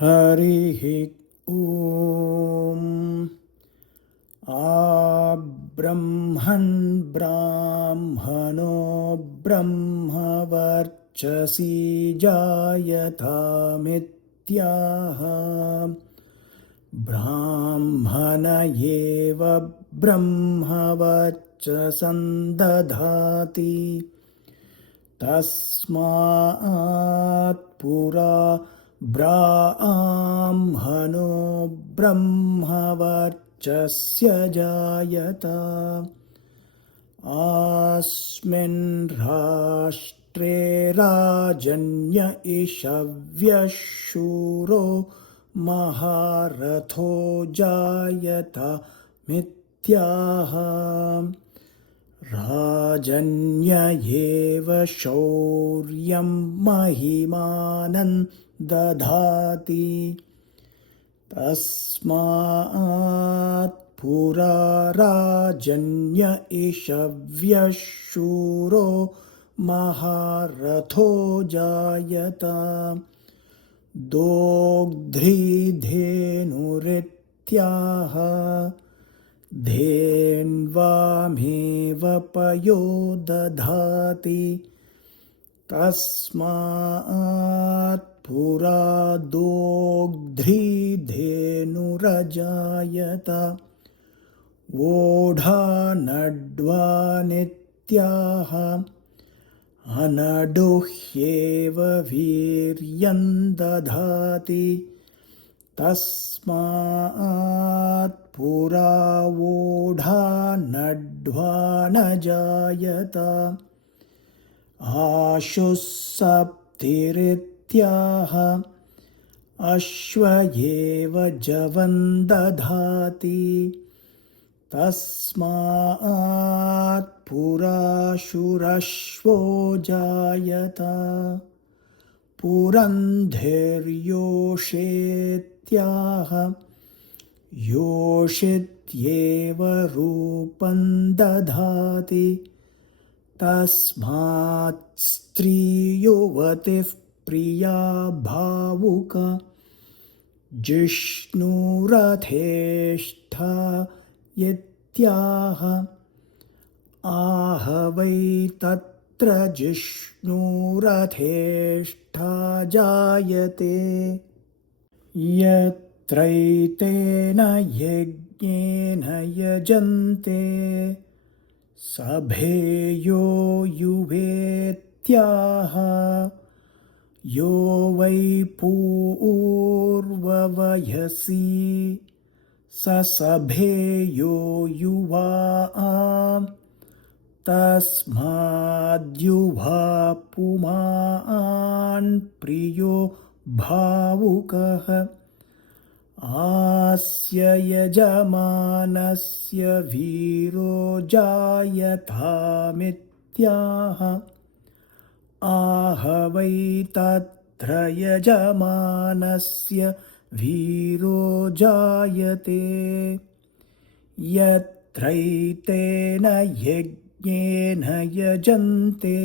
हरिः ॐ आब्रह्मन् ब्राह्मणो ब्रह्मवर्चसि जायतामित्याह ब्राह्मण एव ब्रह्मवर्चसं दधाति तस्मात् पुरा ब्राह्मणो ब्रह्मवर्चस्य जायत अस्मिन् राष्ट्रे राजन्य इषव्यः शूरो महारथो जायत मिथ्याह राजन्य एव शौर्यं महिमानं दधाति तस्मात् पुरा राजन्य इषव्यः शूरो महारथो जायत दोग्ध्रीधेनुरित्याह धेन्वामेव पयो दधाति तस्मात् पुरा दोग्ध्रीधेनुरजायत वोढानड्वानित्याह अनडुह्येव वीर्यं दधाति तस्मात् पुरा वोढानड्वा न जायत आशुस्सप्तिरित्याह अश्व एव जवं दधाति तस्मात् पुरा शूरश्वो जायत पुरन्धेर्योषेत्याह योषित्येव रूपं दधाति तस्मात् स्त्रीयुवतिः प्रिया भावुका जिष्णुरथेष्ठा इत्याह आह वै तत्र जिष्णुरथेष्ठा जायते यत्रैतेन यज्ञेन यजन्ते सभेयो युवेत्याह यो वै पूर्ववयसि स सभेयो युवा तस्माद्युवा पुमान् प्रियो भावुकः आस्य यजमानस्य वीरो जायतामित्याह आह वै तत्र यजमानस्य वीरो जायते यत्रैतेन यज्ञेन यजन्ते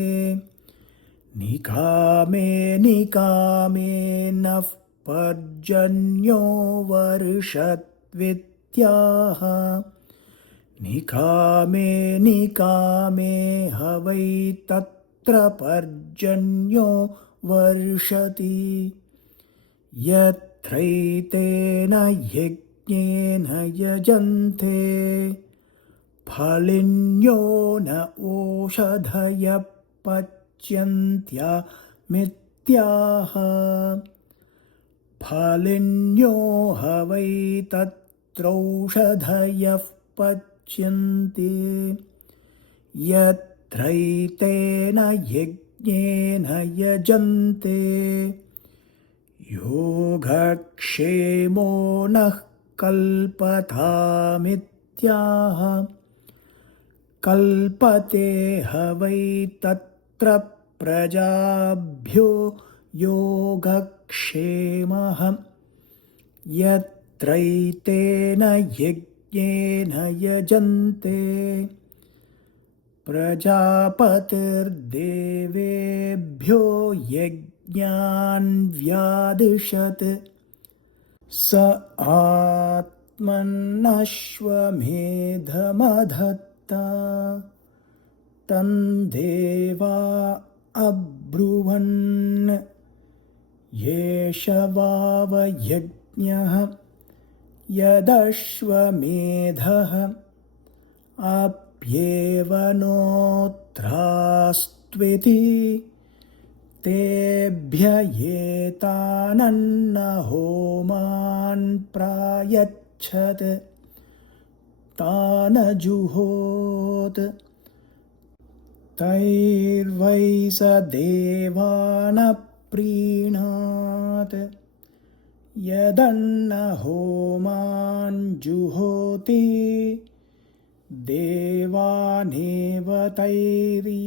निकामे निकामेनः पर्जन्यो वर्षत्वित्याह निकामे निकामे हवै तत्र पर्जन्यो वर्षति यत्रैतेन यज्ञेन यजन्ते फलिन्यो न ओषधयः पच्यन्त्यामित्याह फलिन्यो हवै तत्रौषधयः पच्यन्ते यत्रैतेन यज्ञेन यजन्ते योगक्षेमो नः कल्पतामित्याह कल्पते हवै तत्र प्रजाभ्यो योगक्षेमः यत्रैतेन यज्ञेन यजन्ते प्रजापतिर्देवेभ्यो यज्ञान् व्यादिशत् स आत्मन्नश्वमेधमधत्ता तं देवा अब्रुवन् येष वावयज्ञः यदश्वमेधः आप्येवनोऽत्रास्त्विति तेभ्य एतानन्नहोमान् प्रायच्छत् तानजुहोत् तैर्वै स देवानप्रीणात् यदन्नहोमान् जुहोति देवानेव तैर्यजमानः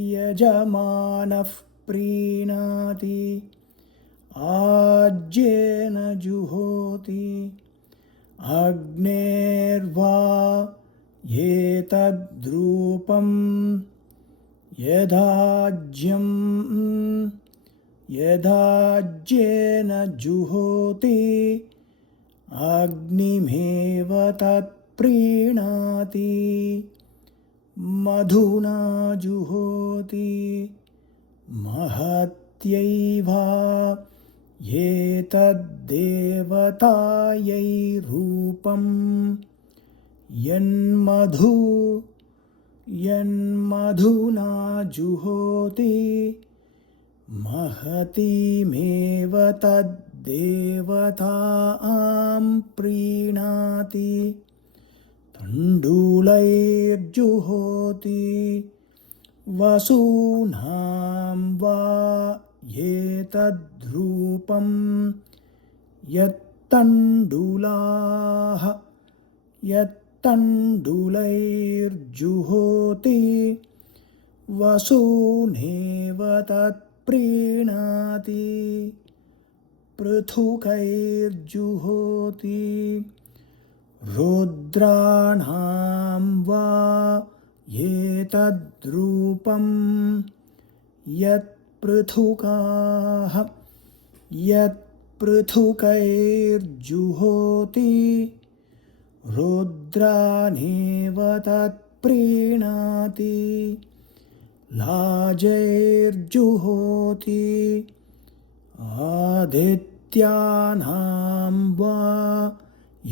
प्रीणाति आज्येन जुहोति अग्नेर्वा एतद्रूपं यदाज्येन जुहोति अग्निमेव तत्प्रीणाति मधुना जुहोति महत्यैवा एतद्देवतायै रूपं यन्मधुना जुहोति महतीमेव तद्देवतां प्रीणाति तण्डुलैर्जुहोति वसूनां वा एतद्रूपं यत्तण्डुलैर्जुहोति वसूनेव तत्प्रीणाति पृथुकैर्जुहोति रुद्राणां वा एतद्रूपं यत्पृथुकैर्जुहोति रुद्रानेव तत्प्रीणाति लाजैर्जुहोति आदित्यानां वा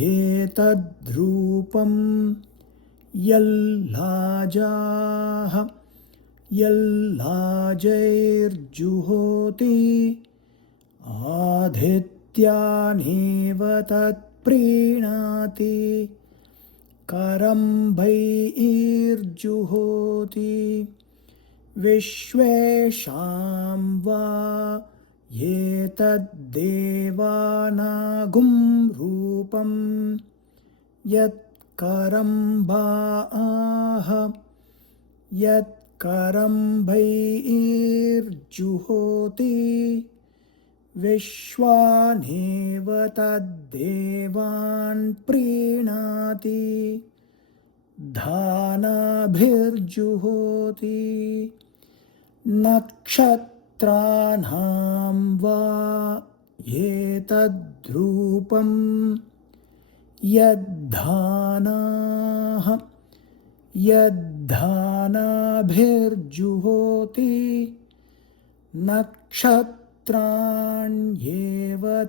एतद्रूपं यल्लाजैर्जुहोति आदित्यानेव तत्प्रीणाति करम्भैर्जुहोति विश्वेषां वा एतद्देवानागुं रूपं यत्करम्भैर्जुहोति विश्वानेव तद्देवान् प्रीणाति धानाभिर्जुहोति नक्षत्राणां वा एतद्रूपं यद्धानाभिर्जुहोति नक्षत्राण्येव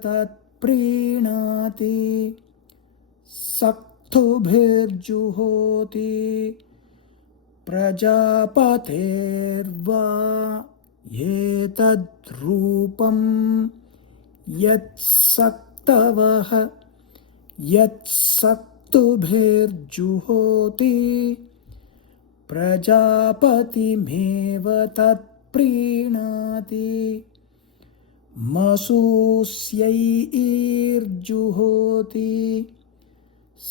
तत्प्रीणाति सक्थुभिर्जुहोति प्रजापतेर्वा एतद्रूपं यत्सक्तुभिर्जुहोति प्रजापतिमेव तत्प्रीणाति मसूस्यैर्जुहोति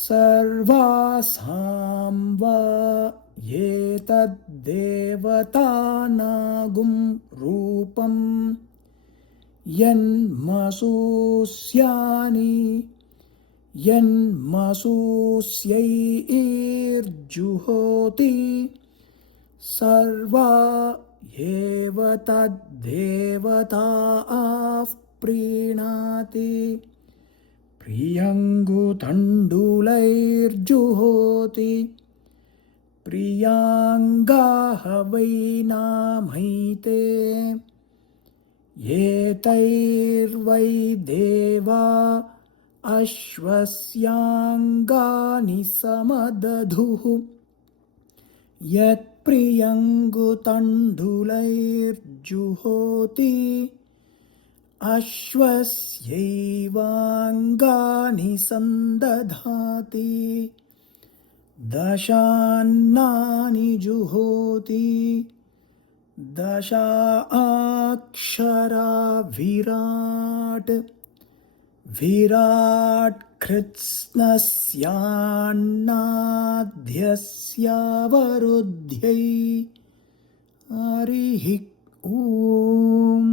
सर्वासां वा एतद्देवतानागुं रूपं यन्मसूस्यैर्जुहोति सर्वा एव तद्देवताः प्रीणाति प्रियङ्गुतण्डुलैर्जुहोति प्रियाङ्गाः वै नामैते एतैर्वै देवा अश्वस्याङ्गानि समदधुः यत्प्रियङ्गुतण्डुलैर्जुहोति अश्वस्यैवाङ्गानि सन्दधाति दशान्नानि जुहोति दशाक्षरा विराट् विराट् कृत्स्नस्यान्नाद्यस्यावरुध्यै हरिः ॐ